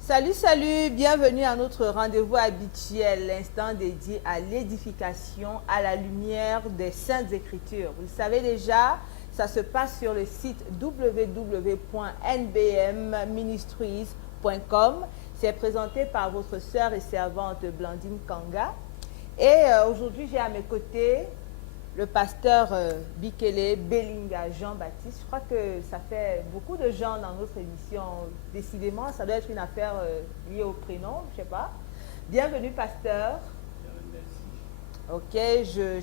Salut, salut, bienvenue à notre rendez-vous habituel, l'instant dédié à l'édification à la lumière des Saintes Écritures. Vous le savez déjà, ça se passe sur le site www.nbmministries.com. C'est présenté par votre sœur et servante Blandine Kanga. Et aujourd'hui, j'ai à mes côtés le pasteur Bikele Belinga Jean-Baptiste. Je crois que ça fait beaucoup de gens dans notre émission. Décidément, ça doit être une affaire liée au prénom, je ne sais pas. Bienvenue, pasteur. Merci. Ok,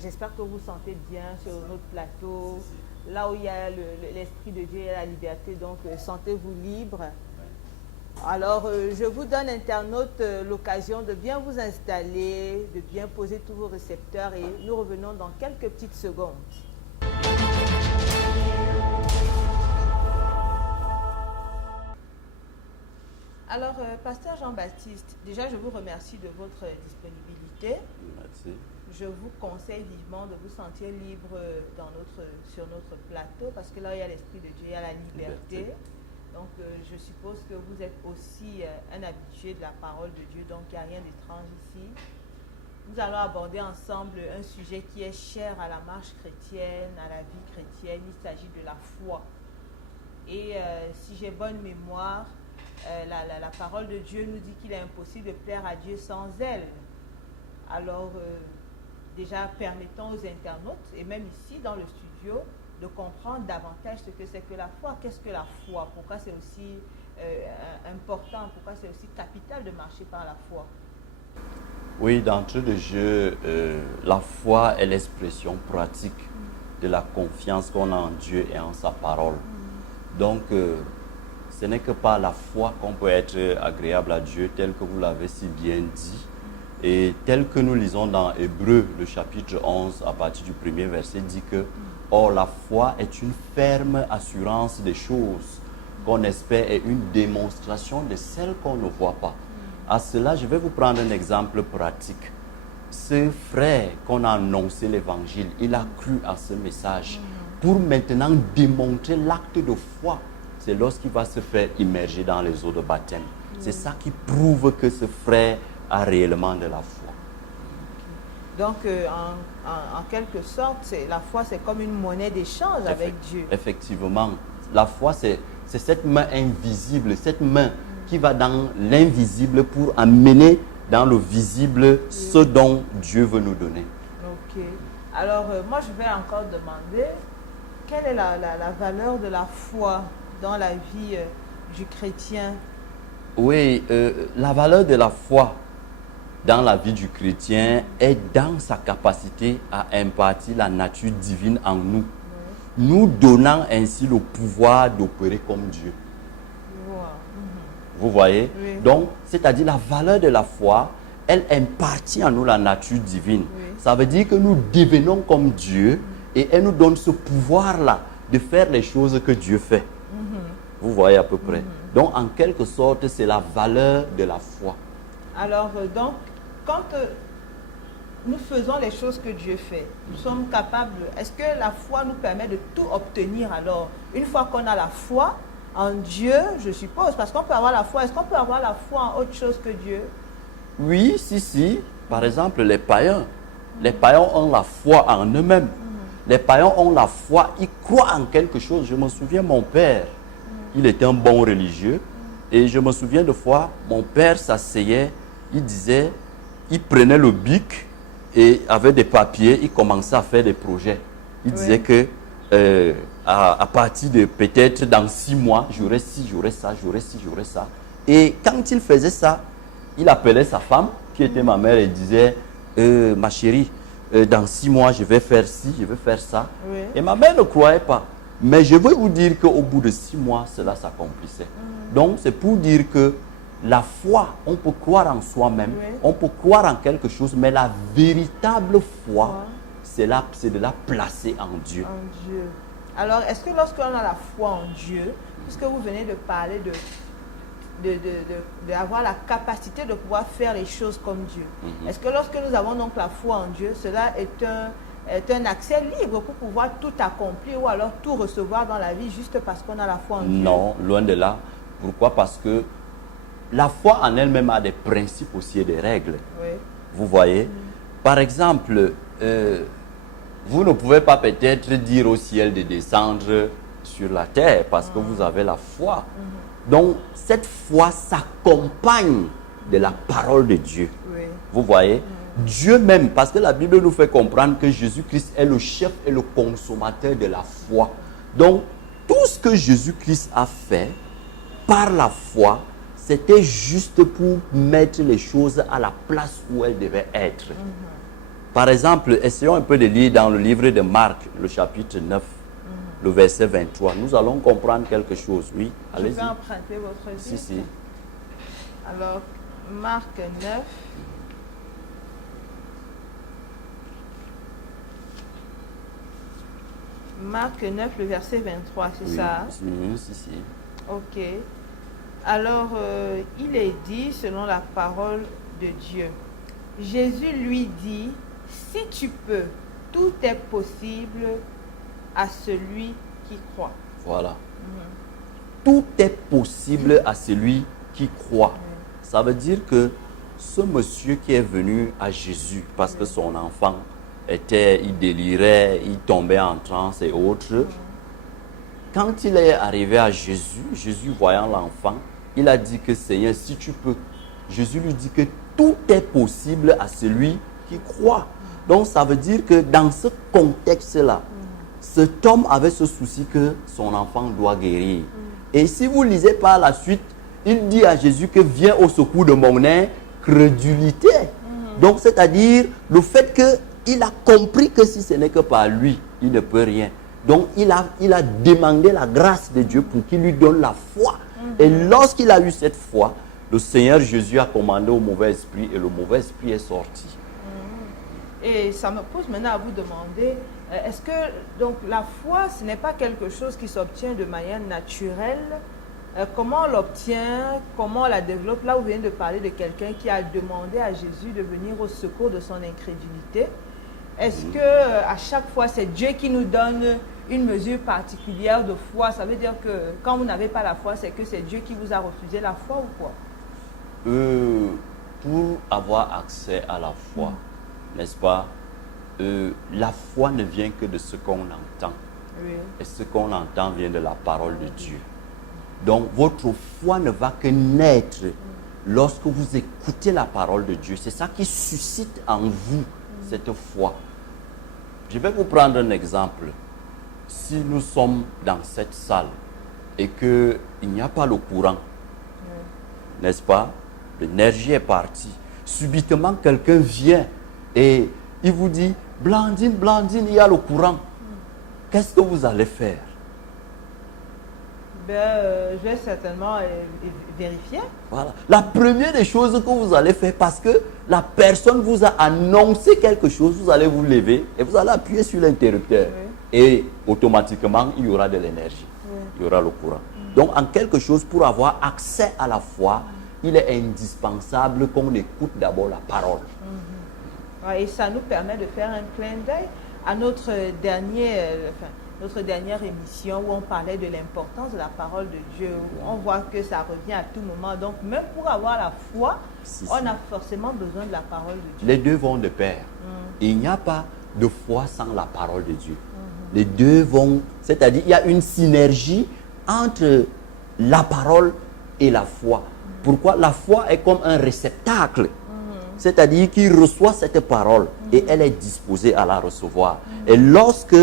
j'espère que vous vous sentez bien sur notre plateau. Là où il y a l'Esprit de Dieu et la liberté, donc sentez-vous libre. Alors, je vous donne, internautes, l'occasion de bien vous installer, de bien poser tous vos récepteurs et nous revenons dans quelques petites secondes. Alors, pasteur Jean-Baptiste, déjà, je vous remercie de votre disponibilité. Merci. Je vous conseille vivement de vous sentir libre sur notre plateau parce que là, il y a l'Esprit de Dieu, il y a la liberté. Donc, je suppose que vous êtes aussi un habitué de la parole de Dieu, donc il n'y a rien d'étrange ici. Nous allons aborder ensemble un sujet qui est cher à la marche chrétienne, à la vie chrétienne. Il s'agit de la foi. Et si j'ai bonne mémoire, la parole de Dieu nous dit qu'il est impossible de plaire à Dieu sans elle. Alors, déjà, permettons aux internautes, et même ici dans le studio, de comprendre davantage ce que c'est que la foi. Qu'est-ce que la foi? Pourquoi c'est aussi important? Pourquoi c'est aussi capital de marcher par la foi? Oui, d'entrée de jeu, la foi est l'expression pratique de la confiance qu'on a en Dieu et en sa parole. Donc, ce n'est que par la foi qu'on peut être agréable à Dieu, tel que vous l'avez si bien dit. Et tel que nous lisons dans Hébreux, le chapitre 11, à partir du premier verset, dit que « Or, la foi est une ferme assurance des choses qu'on espère et une démonstration de celles qu'on ne voit pas. » À cela, je vais vous prendre un exemple pratique. Ce frère qu'on a annoncé l'évangile, il a cru à ce message. Pour maintenant démontrer l'acte de foi, c'est lorsqu'il va se faire immerger dans les eaux de baptême. C'est ça qui prouve que ce frère a réellement de la foi. Donc, en quelque sorte, la foi, c'est comme une monnaie d'échange avec Dieu. Effectivement. La foi, c'est cette main invisible, cette main qui va dans l'invisible pour amener dans le visible ce dont Dieu veut nous donner. Ok. Alors, moi, je vais encore demander, quelle est la valeur de la foi dans la vie du chrétien? Oui, la valeur de la foi dans la vie du chrétien est dans sa capacité à impartir la nature divine en nous, nous donnant ainsi le pouvoir d'opérer comme Dieu. Vous voyez? Donc, c'est-à-dire la valeur de la foi, elle impartit en nous la nature divine. Ça veut dire que nous devenons comme Dieu et elle nous donne ce pouvoir-là de faire les choses que Dieu fait. Vous voyez à peu près. Donc, en quelque sorte, c'est la valeur de la foi. Alors, donc, quand nous faisons les choses que Dieu fait, nous sommes capables, est-ce que la foi nous permet de tout obtenir alors? Une fois qu'on a la foi en Dieu, je suppose, parce qu'on peut avoir la foi, est-ce qu'on peut avoir la foi en autre chose que Dieu? Oui, si. Par exemple, les païens ont la foi en eux-mêmes. Les païens ont la foi, ils croient en quelque chose. Je me souviens, mon père, il était un bon religieux. Et je me souviens de fois, mon père s'asseyait, il prenait le bic et avec des papiers, il commençait à faire des projets. Il disait que à partir de peut-être dans 6 mois, j'aurai ci, j'aurai ça, j'aurai ci, j'aurai ça. Et quand il faisait ça, il appelait sa femme, qui était ma mère, et disait, ma chérie, dans 6 mois, je vais faire ci, je vais faire ça. Et ma mère ne croyait pas. Mais je veux vous dire qu'au bout de 6 mois, cela s'accomplissait. Donc, c'est pour dire que la foi, on peut croire en soi-même, on peut croire en quelque chose, mais la véritable foi, c'est de la placer en Dieu. En Dieu. Alors, est-ce que lorsqu'on a la foi en Dieu, puisque vous venez de parler d'avoir la capacité de pouvoir faire les choses comme Dieu. Est-ce que lorsque nous avons donc la foi en Dieu, cela est un accès libre pour pouvoir tout accomplir ou alors tout recevoir dans la vie juste parce qu'on a la foi en Dieu? Non, loin de là. Pourquoi? Parce que la foi en elle-même a des principes aussi et des règles. Oui. Vous voyez? Par exemple, vous ne pouvez pas peut-être dire au ciel de descendre sur la terre parce que vous avez la foi. Donc, cette foi s'accompagne de la parole de Dieu. Oui. Vous voyez? Dieu même, parce que la Bible nous fait comprendre que Jésus-Christ est le chef et le consommateur de la foi. Donc, tout ce que Jésus-Christ a fait par la foi, c'était juste pour mettre les choses à la place où elles devaient être. Par exemple, essayons un peu de lire dans le livre de Marc, le chapitre 9, le verset 23. Nous allons comprendre quelque chose. Oui, allez-y. Je vais emprunter votre livre. Si. Alors, Marc 9. Marc 9, le verset 23, c'est Oui, ça? Si. Ok. Alors, il est dit, selon la parole de Dieu, Jésus lui dit, si tu peux, tout est possible à celui qui croit. Voilà. Tout est possible à celui qui croit. Ça veut dire que ce monsieur qui est venu à Jésus parce que son enfant il délirait, il tombait en transe et autres. Quand il est arrivé à Jésus, Jésus voyant l'enfant, il a dit que Seigneur, si tu peux, Jésus lui dit que tout est possible à celui qui croit. Donc ça veut dire que dans ce contexte-là, cet homme avait ce souci que son enfant doit guérir. Et si vous lisez par la suite, il dit à Jésus que viens au secours de mon incrédulité. Donc c'est-à-dire le fait qu'il a compris que si ce n'est que par lui, il ne peut rien. Donc il a demandé la grâce de Dieu pour qu'il lui donne la foi. Et lorsqu'il a eu cette foi, le Seigneur Jésus a commandé au mauvais esprit et le mauvais esprit est sorti. Et ça me pose maintenant à vous demander, est-ce que donc la foi, ce n'est pas quelque chose qui s'obtient de manière naturelle? Comment on l'obtient? Comment on la développe? Là, vous venez de parler de quelqu'un qui a demandé à Jésus de venir au secours de son incrédulité. Est-ce que à chaque fois, c'est Dieu qui nous donne une mesure particulière de foi? Ça veut dire que quand vous n'avez pas la foi, c'est que c'est Dieu qui vous a refusé la foi ou quoi? Pour avoir accès à la foi, n'est-ce pas, la foi ne vient que de ce qu'on entend. Oui. Et ce qu'on entend vient de la parole de Dieu. Donc, votre foi ne va que naître lorsque vous écoutez la parole de Dieu. C'est ça qui suscite en vous cette foi. Je vais vous prendre un exemple. Si nous sommes dans cette salle et qu'il n'y a pas le courant, n'est-ce pas? L'énergie est partie. Subitement, quelqu'un vient et il vous dit, Blandine, Blandine, il y a le courant. Qu'est-ce que vous allez faire? Je vais certainement vérifier. Voilà. La première des choses que vous allez faire, parce que la personne vous a annoncé quelque chose, vous allez vous lever et vous allez appuyer sur l'interrupteur. Oui. Et automatiquement, il y aura de l'énergie. Oui. Il y aura le courant. Donc, en quelque chose, pour avoir accès à la foi, il est indispensable qu'on écoute d'abord la parole. Et ça nous permet de faire un clin d'œil à notre dernière émission où on parlait de l'importance de la parole de Dieu. On voit que ça revient à tout moment. Donc, même pour avoir la foi, on a forcément besoin de la parole de Dieu. Les deux vont de pair. Il n'y a pas de foi sans la parole de Dieu. Les deux vont, c'est-à-dire il y a une synergie entre la parole et la foi. Pourquoi? La foi est comme un réceptacle. C'est-à-dire qu'il reçoit cette parole et elle est disposée à la recevoir. Et lorsque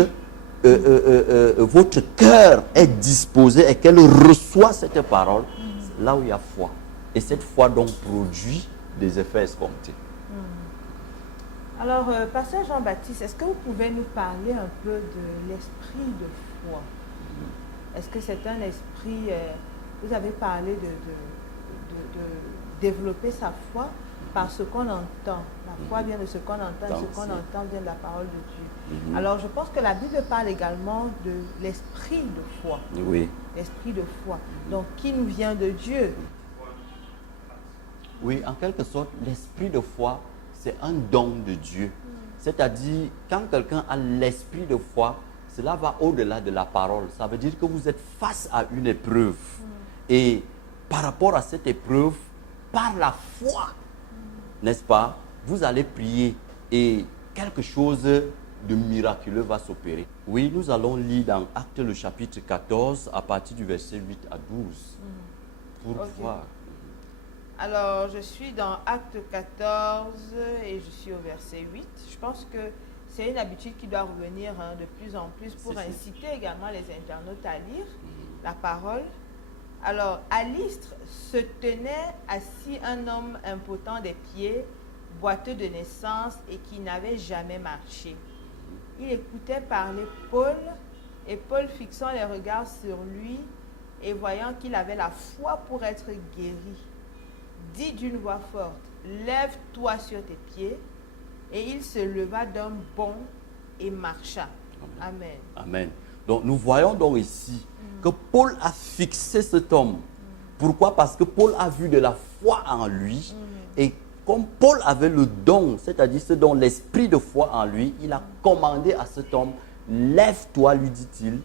votre cœur est disposé et qu'elle reçoit cette parole, c'est là où il y a foi. Et cette foi donc produit des effets escomptés. Alors, Pasteur Jean-Baptiste, est-ce que vous pouvez nous parler un peu de l'esprit de foi? Est-ce que c'est un esprit, vous avez parlé de développer sa foi par ce qu'on entend. La foi vient de ce qu'on entend, et ce qu'on entend vient de la parole de Dieu. Alors, je pense que la Bible parle également de l'esprit de foi. Oui. L'esprit de foi. Donc, qui nous vient de Dieu. Oui, en quelque sorte, l'esprit de foi, c'est un don de Dieu. C'est-à-dire, quand quelqu'un a l'esprit de foi, cela va au-delà de la parole. Ça veut dire que vous êtes face à une épreuve. Et par rapport à cette épreuve, par la foi, n'est-ce pas, vous allez prier et quelque chose de miraculeux va s'opérer. Oui, nous allons lire dans Actes le chapitre 14 à partir du verset 8 à 12 pour voir. Alors, je suis dans Acte 14 et je suis au verset 8. Je pense que c'est une habitude qui doit revenir de plus en plus pour inciter également les internautes à lire la parole. Alors, à l'Istre se tenait assis un homme impotent des pieds, boiteux de naissance et qui n'avait jamais marché. Il écoutait parler Paul, et Paul, fixant les regards sur lui et voyant qu'il avait la foi pour être guéri, dit d'une voix forte, « Lève-toi sur tes pieds ». Et il se leva d'un bond et marcha. Amen. Amen. Donc nous voyons donc ici que Paul a fixé cet homme. Pourquoi? Parce que Paul a vu de la foi en lui. Et comme Paul avait le don, c'est-à-dire ce don, l'esprit de foi en lui, il a commandé à cet homme, lève-toi, lui dit-il,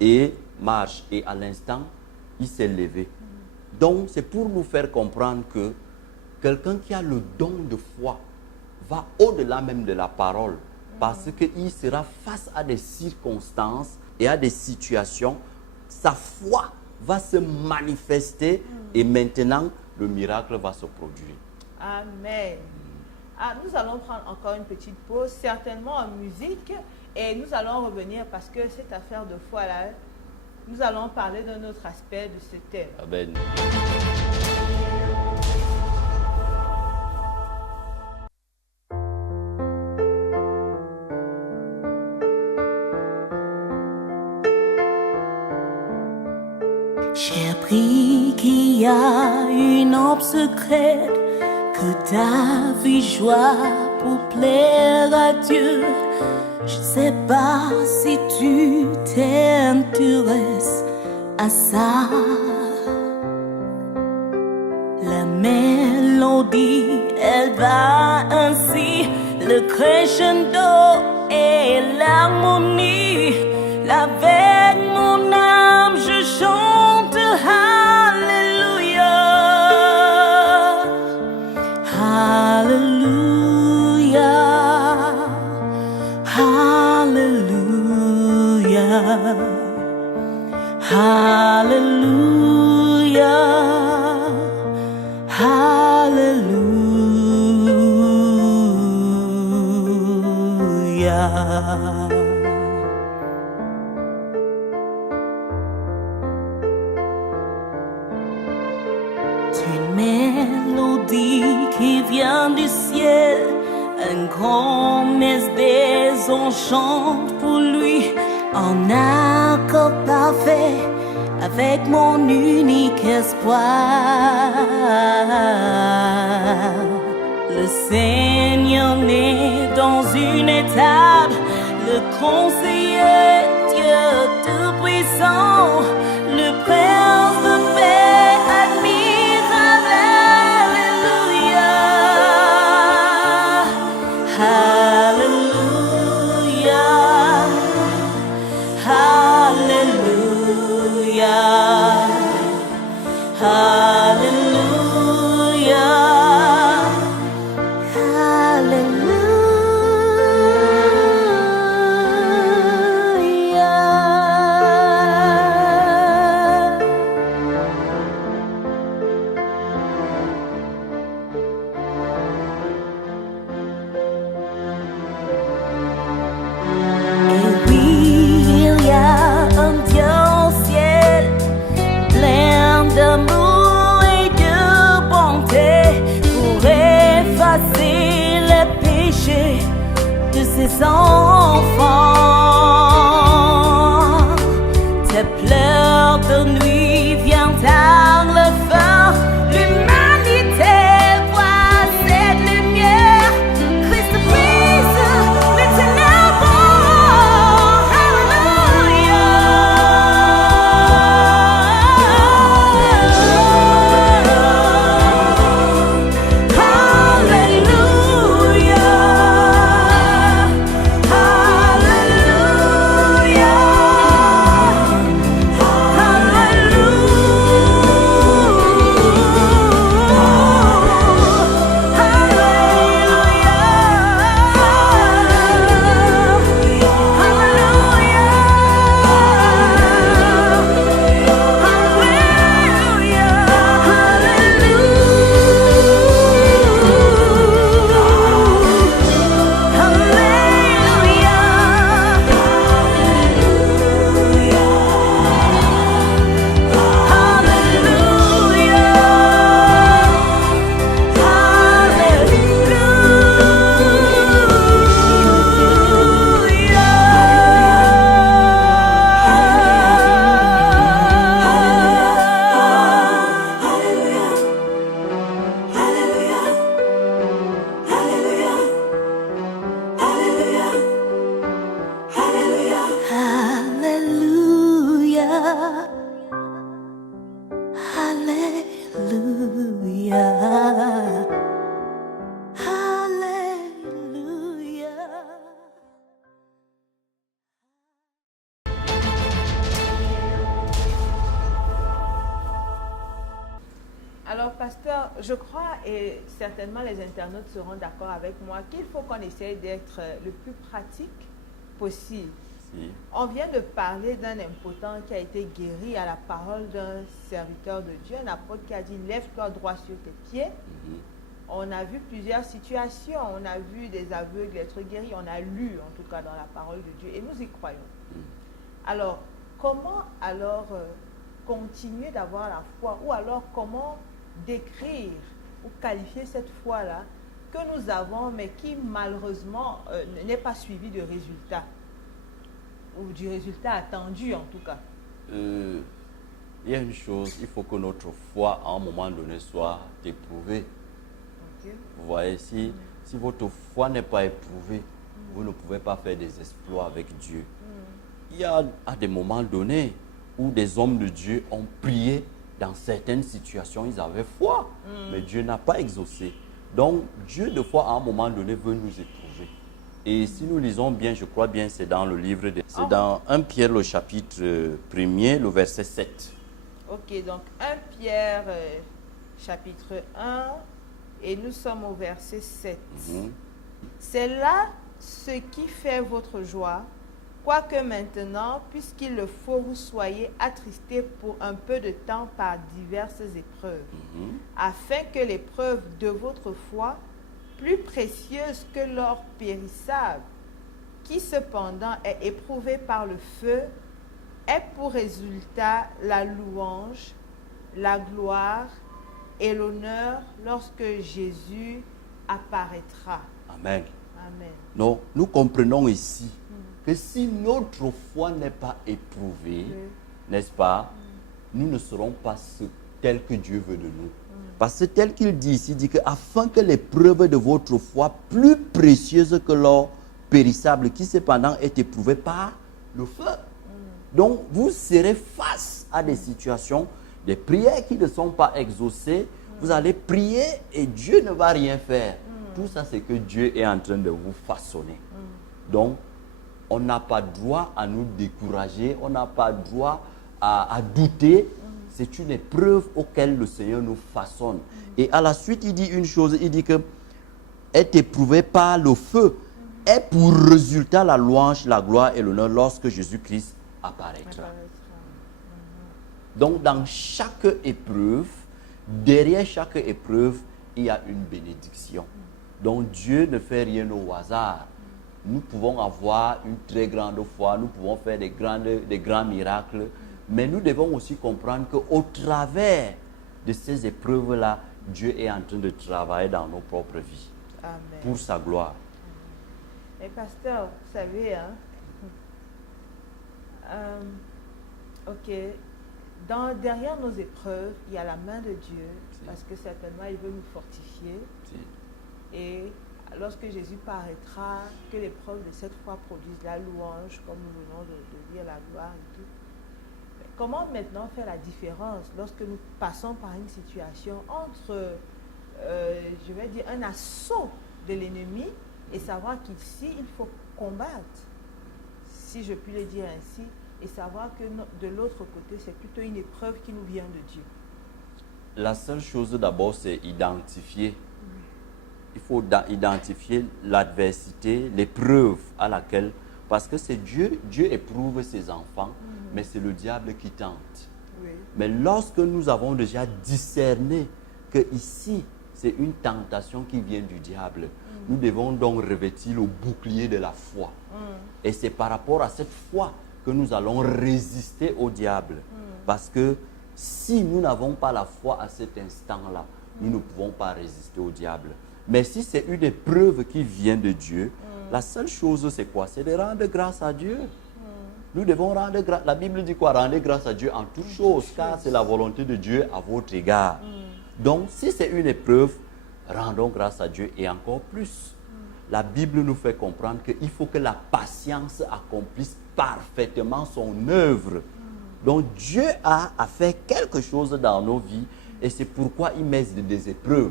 et marche. Et à l'instant, il s'est levé. Donc c'est pour nous faire comprendre que quelqu'un qui a le don de foi va au-delà même de la parole. Parce qu'il sera face à des circonstances et à des situations. Sa foi va se manifester et maintenant le miracle va se produire. Amen. Nous allons prendre encore une petite pause, certainement en musique, et nous allons revenir parce que cette affaire de foi-là, nous allons parler d'un autre aspect de ce thème. Amen. J'ai appris qu'il y a une ombre secrète que David joua pour plaire à Dieu. Je sais pas si tu t'intéresses à ça. La mélodie, elle va ainsi, le crescendo et l'harmonie. Avec mon âme, je chante Alléluia. Alléluia. Alléluia. Alléluia. Alléluia. Une mélodie qui vient du ciel, un grand mestre des anges chante pour lui en accord parfait avec mon unique espoir. Le Seigneur naît dans une étable, le conseiller, Dieu tout-puissant, le Prince de paix admirable. Alléluia. Alléluia. Alléluia. De ses enfants, tes pleurs de nuit viennent tard le feu. L'humanité voit cette lumière. Christ brise les ténèbres. Alléluia. pasteur, je crois, et certainement les internautes seront d'accord avec moi, qu'il faut qu'on essaye d'être le plus pratique possible. Si. On vient de parler d'un impotent qui a été guéri à la parole d'un serviteur de Dieu, un apôtre qui a dit « Lève-toi droit sur tes pieds ». On a vu plusieurs situations, on a vu des aveugles être guéris, on a lu en tout cas dans la parole de Dieu et nous y croyons. Alors, comment alors continuer d'avoir la foi ou alors comment décrire ou qualifier cette foi-là que nous avons mais qui malheureusement n'est pas suivie de résultats ou du résultat attendu en tout cas? Il y a une chose, il faut que notre foi à un moment donné soit éprouvée. Vous voyez, si votre foi n'est pas éprouvée, vous ne pouvez pas faire des exploits avec Dieu. Il y a à des moments donnés où des hommes de Dieu ont prié dans certaines situations, ils avaient foi, mais Dieu n'a pas exaucé. Donc, Dieu, de fois, à un moment donné, veut nous éprouver. Et si nous lisons bien, je crois bien, c'est dans le livre c'est dans 1 Pierre, le chapitre 1er, le verset 7. Ok, donc 1 Pierre, chapitre 1, et nous sommes au verset 7. C'est là ce qui fait votre joie, quoique maintenant, puisqu'il le faut, vous soyez attristés pour un peu de temps par diverses épreuves, afin que l'épreuve de votre foi, plus précieuse que l'or périssable, qui cependant est éprouvé par le feu, ait pour résultat la louange, la gloire et l'honneur lorsque Jésus apparaîtra. Amen. Amen. Non, nous comprenons ici que si notre foi n'est pas éprouvée, n'est-ce pas, nous ne serons pas tels que Dieu veut de nous. Parce que tel qu'il dit ici, il dit que afin que l'épreuve de votre foi, plus précieuse que l'or périssable, qui cependant est éprouvé par le feu. Donc, vous serez face à des situations, des prières qui ne sont pas exaucées. Vous allez prier et Dieu ne va rien faire. Tout ça, c'est que Dieu est en train de vous façonner. Donc, on n'a pas droit à nous décourager, on n'a pas droit à douter. C'est une épreuve auquel le Seigneur nous façonne. Et à la suite, il dit une chose, il dit que est éprouvé par le feu, est pour résultat la louange, la gloire et l'honneur lorsque Jésus-Christ apparaîtra. Donc, dans chaque épreuve, derrière chaque épreuve, il y a une bénédiction. Donc, Dieu ne fait rien au hasard. Nous pouvons avoir une très grande foi, nous pouvons faire des grands miracles, mais nous devons aussi comprendre qu'au travers de ces épreuves-là, Dieu est en train de travailler dans nos propres vies. Amen. Pour sa gloire. Mais pasteur, vous savez, derrière nos épreuves, il y a la main de Dieu, parce que certainement, il veut nous fortifier. Et lorsque Jésus paraîtra, que l'épreuve de cette foi produise la louange, comme nous venons de dire, la gloire et tout. Mais comment maintenant faire la différence lorsque nous passons par une situation entre, je vais dire, un assaut de l'ennemi et savoir qu'ici, il faut combattre, si je puis le dire ainsi, et savoir que de l'autre côté, c'est plutôt une épreuve qui nous vient de Dieu. La seule chose d'abord, c'est identifier. Il faut identifier l'adversité, l'épreuve à laquelle, parce que c'est Dieu éprouve ses enfants, mais c'est le diable qui tente. Oui. Mais lorsque nous avons déjà discerné que ici, c'est une tentation qui vient du diable, nous devons donc revêtir le bouclier de la foi. Et c'est par rapport à cette foi que nous allons résister au diable. Parce que si nous n'avons pas la foi à cet instant-là, nous ne pouvons pas résister au diable. Mais si c'est une épreuve qui vient de Dieu, la seule chose c'est quoi? C'est de rendre grâce à Dieu. Nous devons rendre grâce. La Bible dit quoi? Rendez grâce à Dieu en toutes choses, car c'est la volonté de Dieu à votre égard. Donc, si c'est une épreuve, rendons grâce à Dieu et encore plus. La Bible nous fait comprendre qu'il faut que la patience accomplisse parfaitement son œuvre. Donc, Dieu a fait quelque chose dans nos vies et c'est pourquoi il met des épreuves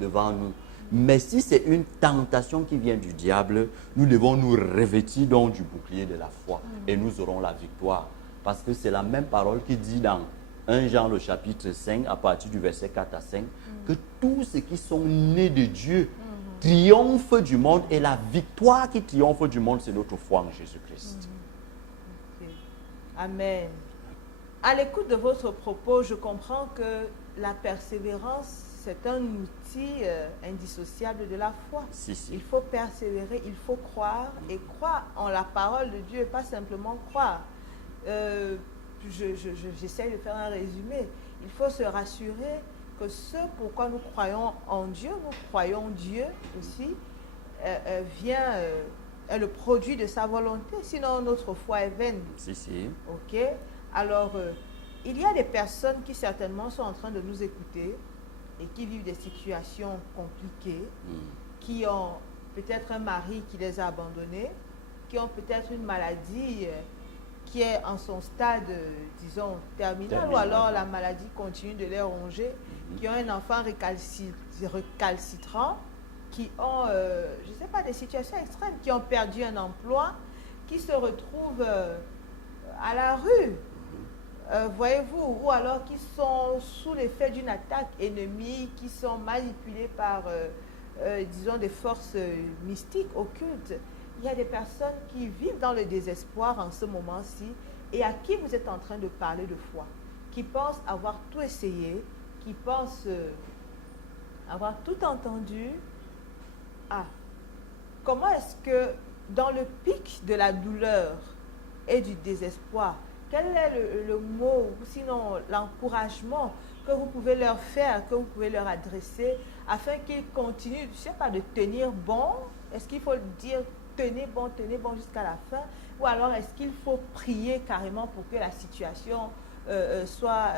devant nous. Mais si c'est une tentation qui vient du diable, nous devons nous revêtir donc du bouclier de la foi et nous aurons la victoire. Parce que c'est la même parole qui dit dans 1 Jean le chapitre 5, à partir du verset 4 à 5, que tous ceux qui sont nés de Dieu triomphent du monde et la victoire qui triomphe du monde, c'est notre foi en Jésus-Christ. Ok. Amen. À l'écoute de votre propos, je comprends que la persévérance, c'est un outil indissociable de la foi. Si, si. Il faut persévérer, il faut croire et croire en la parole de Dieu, pas simplement croire. J'essaie de faire un résumé. Il faut se rassurer que ce pourquoi nous croyons en Dieu, nous croyons Dieu aussi, est le produit de sa volonté. Sinon, notre foi est vaine. Si, si. Ok? Alors, il y a des personnes qui certainement sont en train de nous écouter et qui vivent des situations compliquées, qui ont peut-être un mari qui les a abandonnés, qui ont peut-être une maladie qui est en son stade, disons, terminal, ou alors la maladie continue de les ronger, qui ont un enfant récalcitrant, qui ont, je ne sais pas, des situations extrêmes, qui ont perdu un emploi, qui se retrouvent à la rue, voyez-vous, ou alors qui sont sous l'effet d'une attaque ennemie, qui sont manipulés par, disons, des forces mystiques, occultes. Il y a des personnes qui vivent dans le désespoir en ce moment-ci et à qui vous êtes en train de parler de foi, qui pensent avoir tout essayé, qui pensent avoir tout entendu. Ah, comment est-ce que dans le pic de la douleur et du désespoir, quel est le mot, ou sinon l'encouragement que vous pouvez leur faire, que vous pouvez leur adresser, afin qu'ils continuent, je ne sais pas, de tenir bon? Est-ce qu'il faut dire tenez bon jusqu'à la fin? Ou alors est-ce qu'il faut prier carrément pour que la situation soit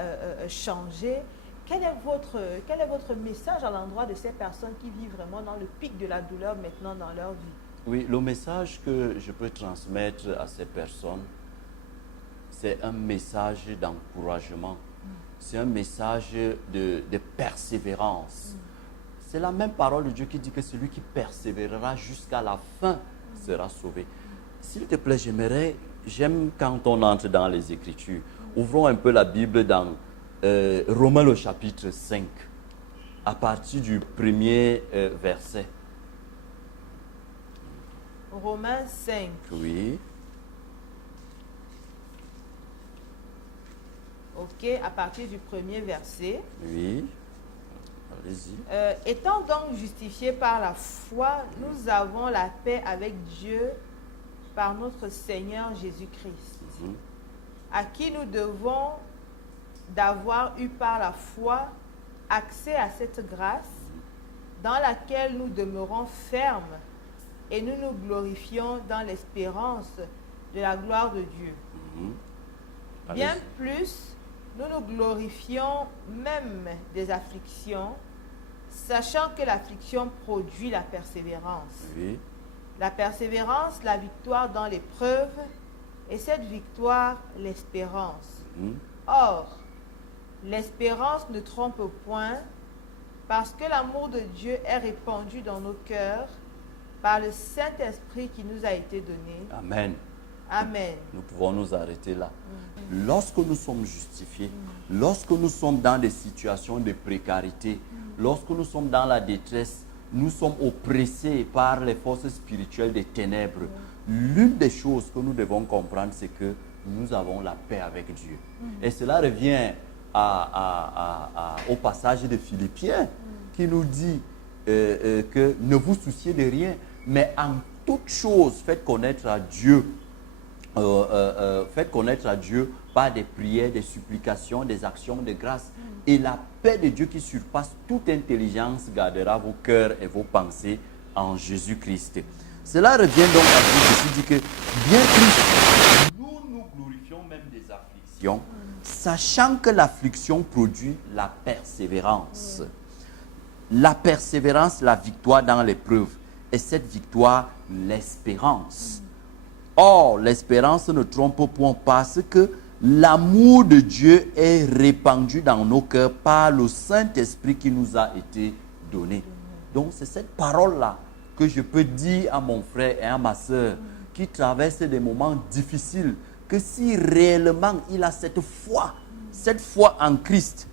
changée? Quel est votre message à l'endroit de ces personnes qui vivent vraiment dans le pic de la douleur maintenant dans leur vie? Oui, le message que je peux transmettre à ces personnes, c'est un message d'encouragement. C'est un message de persévérance. C'est la même parole de Dieu qui dit que celui qui persévérera jusqu'à la fin sera sauvé. S'il te plaît, j'aime quand on entre dans les Écritures. Ouvrons un peu la Bible dans Romains le chapitre 5, à partir du premier verset. Romains 5. Oui. Ok, à partir du premier verset. Oui. Allez-y. Étant donc justifiés par la foi, nous avons la paix avec Dieu par notre Seigneur Jésus-Christ, à qui nous devons d'avoir eu par la foi accès à cette grâce dans laquelle nous demeurons fermes et nous nous glorifions dans l'espérance de la gloire de Dieu. Bien plus, nous nous glorifions même des afflictions, sachant que l'affliction produit la persévérance. Oui. La persévérance, la victoire dans l'épreuve, et cette victoire, l'espérance. Or, l'espérance ne trompe point, parce que l'amour de Dieu est répandu dans nos cœurs par le Saint-Esprit qui nous a été donné. Amen. Amen. Nous pouvons nous arrêter là. Lorsque nous sommes justifiés, lorsque nous sommes dans des situations de précarité, lorsque nous sommes dans la détresse, nous sommes oppressés par les forces spirituelles des ténèbres. L'une des choses que nous devons comprendre, c'est que nous avons la paix avec Dieu. Et cela revient au passage de Philippiens qui nous dit que ne vous souciez de rien, mais en toute chose, faites connaître à Dieu. Faites connaître à Dieu par des prières, des supplications, des actions de grâce. Et la paix de Dieu qui surpasse toute intelligence gardera vos cœurs et vos pensées en Jésus-Christ. Cela revient donc à Dieu qui dit que bien plus, nous nous glorifions même des afflictions, sachant que l'affliction produit la persévérance. La persévérance, la victoire dans l'épreuve. Et cette victoire, l'espérance. Or, l'espérance ne trompe point parce que l'amour de Dieu est répandu dans nos cœurs par le Saint-Esprit qui nous a été donné. Donc, c'est cette parole-là que je peux dire à mon frère et à ma soeur qui traversent des moments difficiles, que si réellement il a cette foi cette foi en Christ,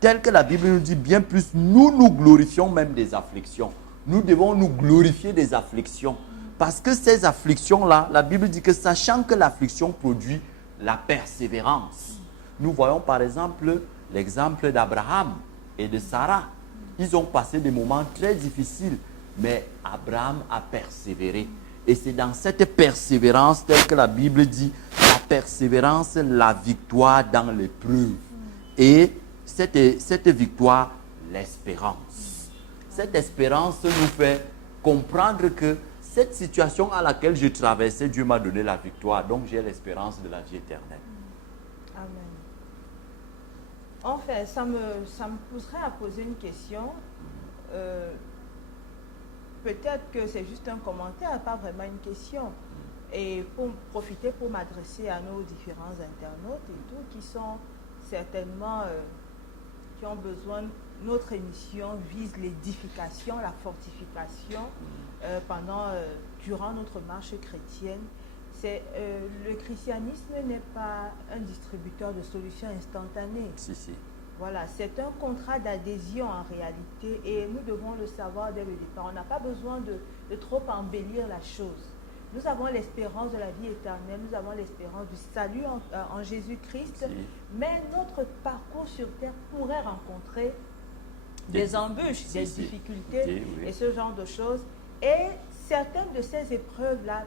telle que la Bible nous dit, bien plus, nous nous glorifions même des afflictions. Nous devons nous glorifier des afflictions. Parce que ces afflictions-là, la Bible dit que sachant que l'affliction produit la persévérance. Nous voyons par exemple l'exemple d'Abraham et de Sarah. Ils ont passé des moments très difficiles, mais Abraham a persévéré. Et c'est dans cette persévérance, telle que la Bible dit, la persévérance, la victoire dans l'épreuve. Et cette victoire, l'espérance. Cette espérance nous fait comprendre que cette situation à laquelle je traversais, Dieu m'a donné la victoire. Donc j'ai l'espérance de la vie éternelle. Amen. En fait, ça me pousserait à poser une question. Peut-être que c'est juste un commentaire, pas vraiment une question. Et pour profiter pour m'adresser à nos différents internautes et tout, qui sont certainement, qui ont besoin, notre émission vise l'édification, la fortification durant notre marche chrétienne. Le christianisme n'est pas un distributeur de solutions instantanées. Si, si. Voilà, c'est un contrat d'adhésion en réalité et nous devons le savoir dès le départ. On n'a pas besoin de trop embellir la chose. Nous avons l'espérance de la vie éternelle, nous avons l'espérance du salut en Jésus-Christ, Si. mais notre parcours sur terre pourrait rencontrer des embûches, Si, des si. difficultés Oui, oui. et ce genre de choses. Et certaines de ces épreuves-là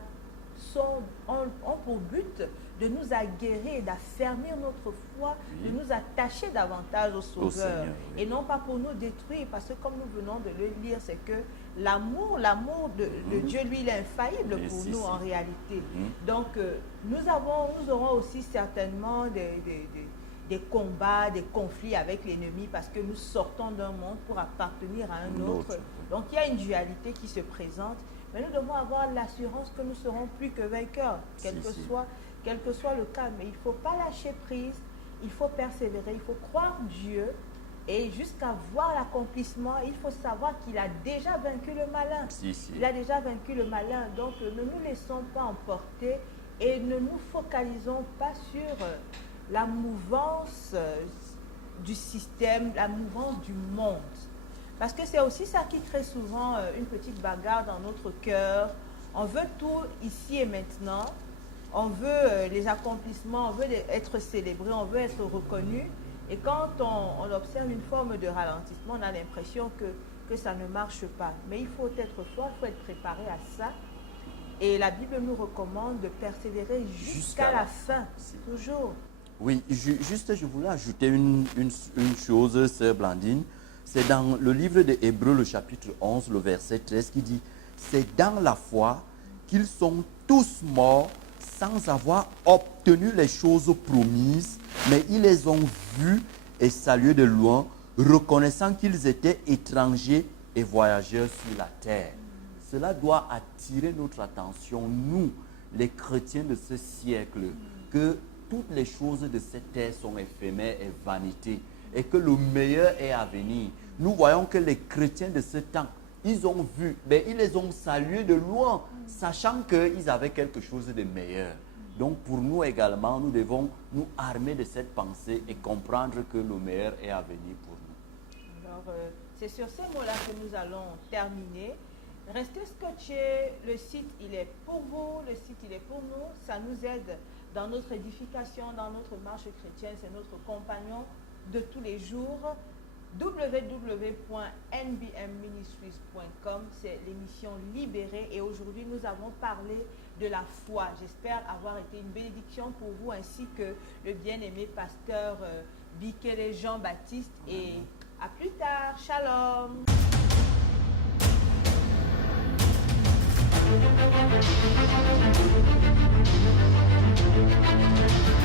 ont pour but de nous aguerrir, d'affermir notre foi, Oui. de nous attacher davantage au Sauveur. Seigneur, oui. Et non pas pour nous détruire, parce que comme nous venons de le lire, c'est que l'amour de Dieu, lui, il est infaillible Oui, pour si, nous si. en réalité. Mhm. Donc, nous aurons aussi certainement des combats, des conflits avec l'ennemi, parce que nous sortons d'un monde pour appartenir à un autre. Donc, il y a une dualité qui se présente. Mais nous devons avoir l'assurance que nous serons plus que vainqueurs, quel que soit le cas. Mais il ne faut pas lâcher prise, il faut persévérer, il faut croire Dieu. Et jusqu'à voir l'accomplissement, il faut savoir qu'il a déjà vaincu le malin. Si, si. Il a déjà vaincu le malin. Donc, ne nous laissons pas emporter et ne nous focalisons pas sur la mouvance du système, la mouvance du monde. Parce que c'est aussi ça qui crée souvent une petite bagarre dans notre cœur. On veut tout ici et maintenant. On veut les accomplissements, on veut être célébré, on veut être reconnu. Et quand on observe une forme de ralentissement, on a l'impression que ça ne marche pas. Mais il faut être fort, il faut être préparé à ça. Et la Bible nous recommande de persévérer jusqu'à la fin, toujours. Oui, je voulais ajouter une chose, sœur Blandine. C'est dans le livre de Hébreux, le chapitre 11, le verset 13, qui dit « C'est dans la foi qu'ils sont tous morts sans avoir obtenu les choses promises, mais ils les ont vues et saluées de loin, reconnaissant qu'ils étaient étrangers et voyageurs sur la terre. » Cela doit attirer notre attention, nous, les chrétiens de ce siècle, que toutes les choses de cette terre sont éphémères et vanité, et que le meilleur est à venir. Nous voyons que les chrétiens de ce temps, ils ont vu, mais ils les ont salués de loin, sachant qu'ils avaient quelque chose de meilleur. Donc pour nous également, nous devons nous armer de cette pensée et comprendre que le meilleur est à venir pour nous. Alors, c'est sur ces mots-là que nous allons terminer. Restez scotchés, le site il est pour vous, le site il est pour nous, ça nous aide dans notre édification, dans notre marche chrétienne, c'est notre compagnon de tous les jours. www.nbmministries.com, c'est l'émission Libérée et aujourd'hui nous avons parlé de la foi. J'espère avoir été une bénédiction pour vous ainsi que le bien-aimé pasteur Bikele Jean-Baptiste et à plus tard. Shalom. Thank you.